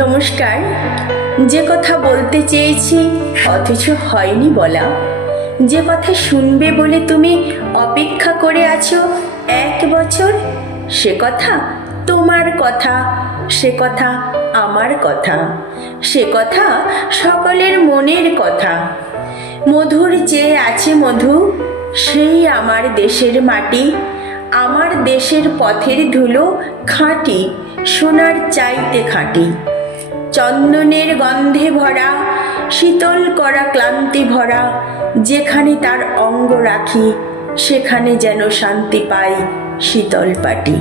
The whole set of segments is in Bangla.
নমস্কার। যে কথা বলতে চেয়েছি অথচ হয়নি বলা, যে কথা শুনবে বলে তুমি অপেক্ষা করে আছো 1 বছর, সে কথা তোমার কথা, সে কথা আমার কথা, সে কথা সকলের মনের কথা। মধুর চেয়ে আছে মধু, সেই আমার দেশের মাটি, আমার দেশের পথের ধুলো খাঁটি, সোনার চাইতে খাঁটি। চন্দনের গন্ধে ভরা, শীতল করা ক্লান্তি ভরা, যেখানে তার অঙ্গ রাখি সেখানে যেন শান্তি পাই শীতল পাটি।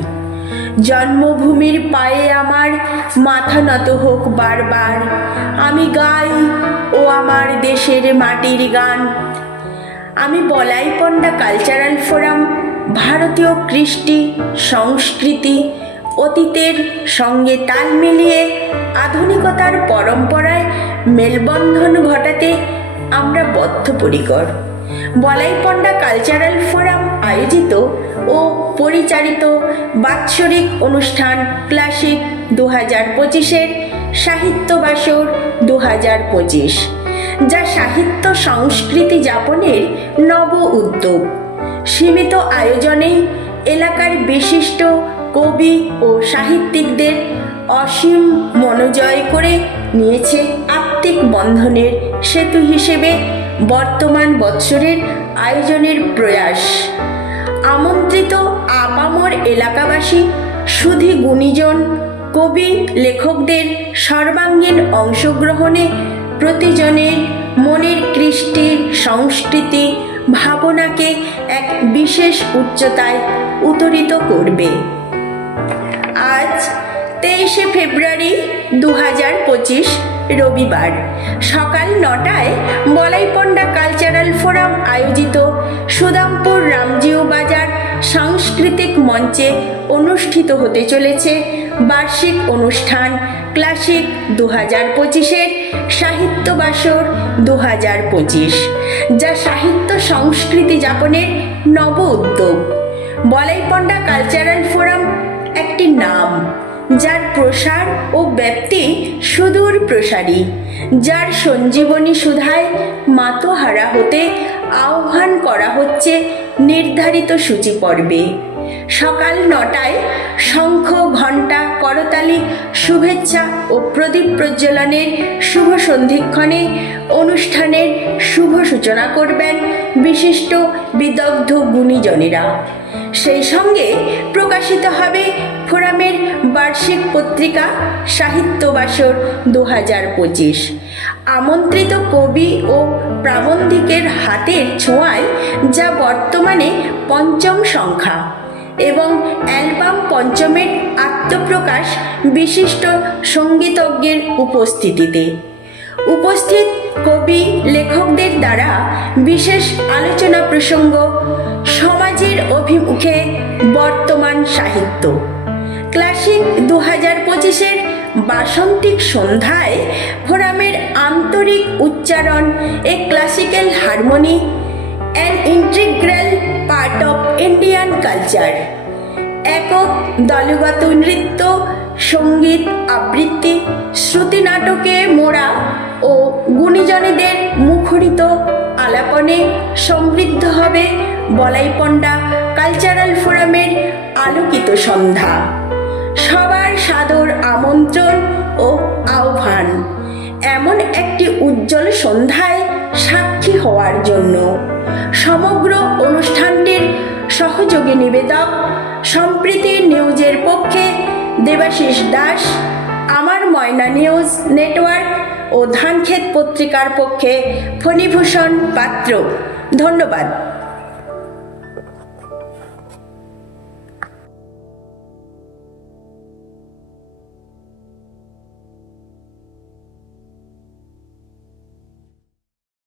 জন্মভূমির পায়ে আমার মাথা নত হোক বারবার, আমি গাই ও আমার দেশের মাটির গান। আমি বলাইপন্ডা কালচারাল ফোরাম ভারতীয় কৃষ্টি সংস্কৃতি অতীতের সঙ্গে তাল মিলিয়ে আধুনিকতার পরম্পরায় মেলবন্ধন ঘটাতে আমরা বদ্ধপরিকর। বলাইপন্ডা কালচারাল ফোরাম আয়োজিত ও পরিচালিত বাৎসরিক অনুষ্ঠান ক্লাসিক 2025-এর সাহিত্য বাসর 2025, যা সাহিত্য সংস্কৃতি যাপনের নব উদ্যোগ। সীমিত আয়োজনেই এলাকার বিশিষ্ট কবি ও সাহিত্যিকদের অসীম মনোজয় করে নিয়েছে আত্মিক বন্ধনের সেতু হিসেবে বর্তমান বৎসরের আয়োজনের প্রয়াস। আমন্ত্রিত আপামর এলাকাবাসী, সুধী গুণীজন, কবি লেখকদের সর্বাঙ্গীন অংশগ্রহণে প্রতিজনের মনের কৃষ্টি সংস্কৃতি ভাবনাকে এক বিশেষ উচ্চতায় উত্তোলিত করবে। আজ 23শে ফেব্রুয়ারি 2025 রবিবার সকাল 9টায় বলাইপন্ডা কালচারাল ফোরাম আয়োজিত সুদামপুর রামজিউ বাজার সাংস্কৃতিক মঞ্চে অনুষ্ঠিত হতে চলেছে বার্ষিক অনুষ্ঠান ক্লাসিক 2025-এর সাহিত্য বাসর 2025, যা সাহিত্য সংস্কৃতি যাপনের নব উদ্যোগ। বলাইপন্ডা কালচারাল ফোরাম একটি নাম, যার প্রসার ও ব্যাপ্তি সুদূর প্রসারী, যার সঞ্জীবনী সুধায় মাতোহারা হতে আহ্বান করা হচ্ছে নির্ধারিত সূচি পর্বে। সকাল 9টায় শঙ্খ, ঘণ্টা, করতালি, শুভেচ্ছা ও প্রদীপ প্রজ্বলনের শুভ সন্ধিক্ষণে অনুষ্ঠানের শুভ সূচনা করবেন বিশিষ্ট বিদগ্ধ গুণীজনেরা। সেই সঙ্গে প্রকাশিত হবে ফোরামের বার্ষিক পত্রিকা সাহিত্য বাসর 2025। আমন্ত্রিত কবি ও প্রাবন্ধিকের হাতের ছোঁয়ায় যা বর্তমানে 5ম সংখ্যা এবং অ্যালবাম 5মের আত্মপ্রকাশ বিশিষ্ট সঙ্গীতজ্ঞের উপস্থিতিতে। উপস্থিত কবি লেখকদের দ্বারা বিশেষ আলোচনা প্রসঙ্গ, সমাজের অভিমুখে বর্তমান সাহিত্য। ক্লাসিক 2025-এর বাসন্তিক সন্ধ্যায় ফোরামের আন্তরিক উচ্চারণ, a classical harmony an integral part of Indian culture. একক দলগত নৃত্য, সঙ্গীত আবৃত্তি, শ্রুতি নাটকে মোড়া ও গুণীজনেদের মুখরিত আলাপনে সমৃদ্ধ হবে বলাইপন্ডা কালচারাল ফোরামের আলোকিত সন্ধ্যা। সবার সাদর আমন্ত্রণ ও আহ্বান এমন একটি উজ্জ্বল সন্ধ্যায় সাক্ষী হওয়ার জন্য। সমগ্র অনুষ্ঠানটির সহযোগী নিবেদক সম্প্রীতি নিউজের পক্ষে দেবাশিস দাস, আমার ময়না নিউজ নেটওয়ার্ক ও ধানক্ষেত পত্রিকার পক্ষে ফণীভূষণ পাত্র। ধন্যবাদ।